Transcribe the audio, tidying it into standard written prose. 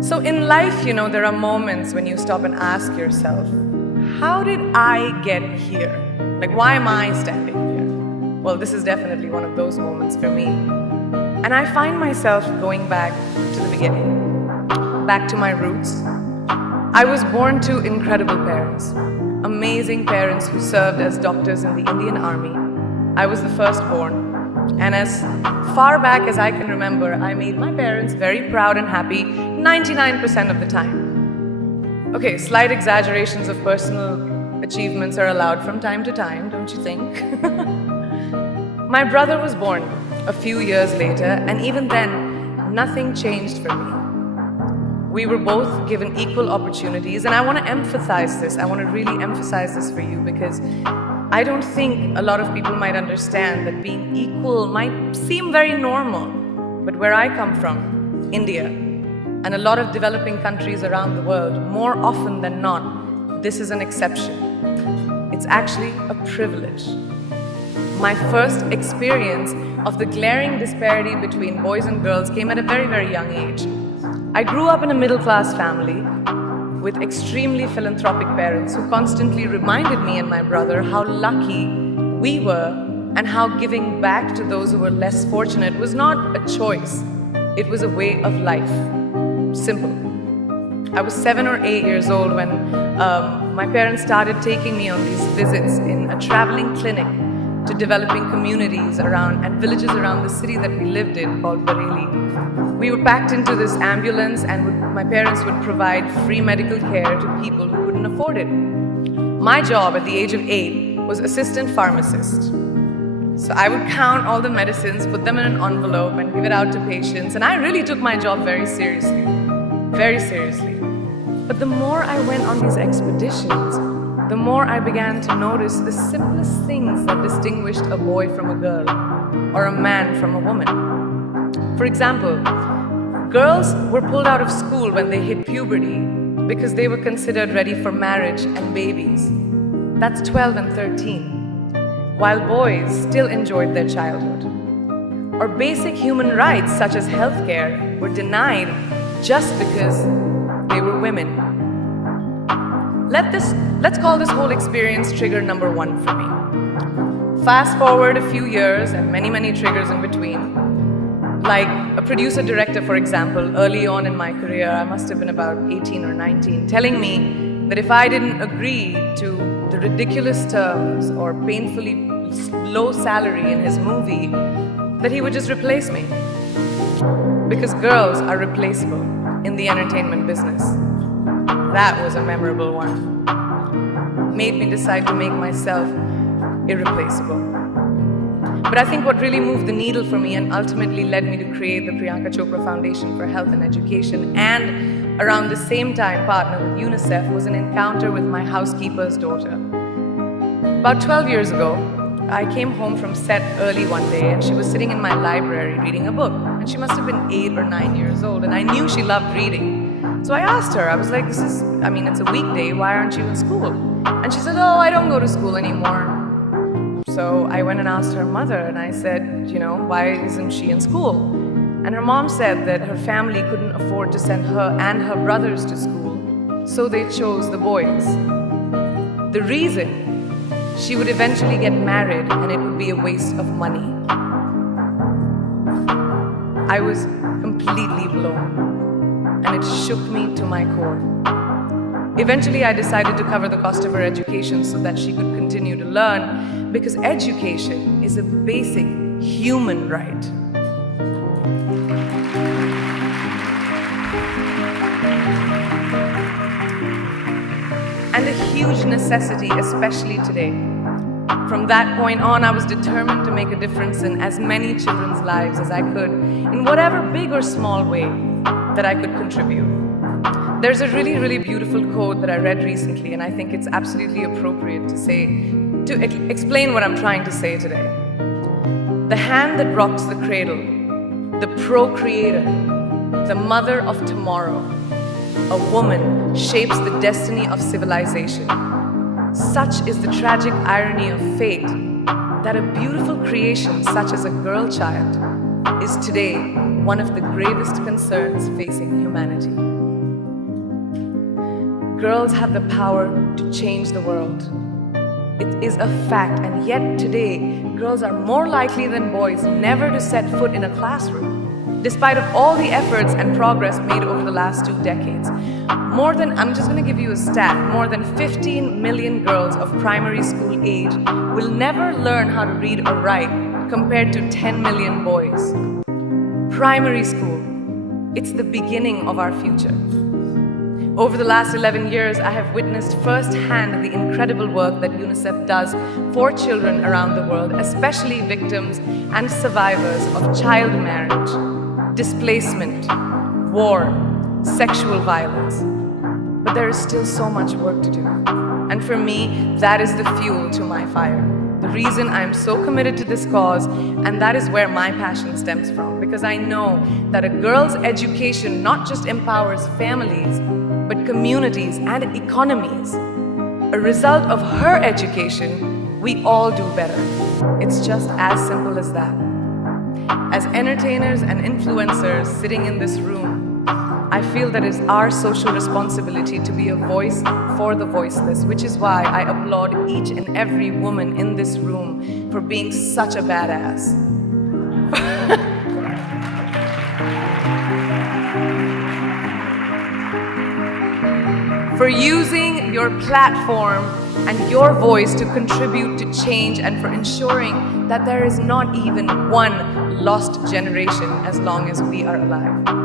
So in life, there are moments when you stop and ask yourself, how did I get here? Like, why am I standing here? Well, this is definitely one of those moments for me. And I find myself going back to the beginning, back to my roots. I was born to incredible parents, amazing parents who served as doctors in the Indian Army. I was the firstborn. And as far back as I can remember, I made my parents very proud and happy 99% of the time. Okay, slight exaggerations of personal achievements are allowed from time to time, don't you think? My brother was born a few years later, and even then, nothing changed for me. We were both given equal opportunities, and I want to emphasize this. I want to really emphasize this for you because I don't think a lot of people might understand that being equal might seem very normal. But where I come from, India, and a lot of developing countries around the world, more often than not, this is an exception. It's actually a privilege. My first experience of the glaring disparity between boys and girls came at a very, very young age. I grew up in a middle-class family with extremely philanthropic parents who constantly reminded me and my brother how lucky we were and how giving back to those who were less fortunate was not a choice. It was a way of life. Simple. I was 7 or 8 years old when my parents started taking me on these visits in a traveling clinic to developing communities around and villages around the city that we lived in called Bareilly. We were packed into this ambulance and my parents would provide free medical care to people who couldn't afford it. My job at the age of 8 was assistant pharmacist. So I would count all the medicines, put them in an envelope and give it out to patients, and I really took my job very seriously. Very seriously. But the more I went on these expeditions, the more I began to notice the simplest things that distinguished a boy from a girl or a man from a woman. For example, girls were pulled out of school when they hit puberty because they were considered ready for marriage and babies. That's 12 and 13, while boys still enjoyed their childhood. Or basic human rights such as healthcare were denied just because they were women. Let's call this whole experience trigger number 1 for me. Fast forward a few years and many, many triggers in between. Like a producer-director, for example, early on in my career, I must have been about 18 or 19, telling me that if I didn't agree to the ridiculous terms or painfully low salary in his movie, that he would just replace me. Because girls are replaceable in the entertainment business. That was a memorable one. Made me decide to make myself irreplaceable. But I think what really moved the needle for me and ultimately led me to create the Priyanka Chopra Foundation for Health and Education and around the same time partner with UNICEF was an encounter with my housekeeper's daughter. About 12 years ago, I came home from set early one day and she was sitting in my library reading a book. And she must have been 8 or 9 years old and I knew she loved reading. So I asked her, I was like, it's a weekday, why aren't you in school? And she said, oh, I don't go to school anymore. So I went and asked her mother and I said, why isn't she in school? And her mom said that her family couldn't afford to send her and her brothers to school, so they chose the boys. The reason, she would eventually get married and it would be a waste of money. I was completely blown and it shook me to my core. Eventually, I decided to cover the cost of her education so that she could continue to learn, because education is a basic human right. And a huge necessity, especially today. From that point on, I was determined to make a difference in as many children's lives as I could, in whatever big or small way that I could contribute. There's a really, really beautiful quote that I read recently, and I think it's absolutely appropriate to explain what I'm trying to say today. The hand that rocks the cradle, the procreator, the mother of tomorrow, a woman shapes the destiny of civilization. Such is the tragic irony of fate that a beautiful creation such as a girl child is today one of the gravest concerns facing humanity. Girls have the power to change the world. It is a fact, and yet today, girls are more likely than boys never to set foot in a classroom, despite of all the efforts and progress made over the last 2 decades. I'm just going to give you a stat, more than 15 million girls of primary school age will never learn how to read or write compared to 10 million boys. Primary school, it's the beginning of our future. Over the last 11 years, I have witnessed firsthand the incredible work that UNICEF does for children around the world, especially victims and survivors of child marriage, displacement, war, sexual violence. But there is still so much work to do. And for me, that is the fuel to my fire. The reason I am so committed to this cause, and that is where my passion stems from, because I know that a girl's education not just empowers families, but communities and economies. A result of her education, we all do better. It's just as simple as that. As entertainers and influencers sitting in this room, I feel that it's our social responsibility to be a voice for the voiceless, which is why I applaud each and every woman in this room for being such a badass. For using your platform and your voice to contribute to change, and for ensuring that there is not even one lost generation as long as we are alive.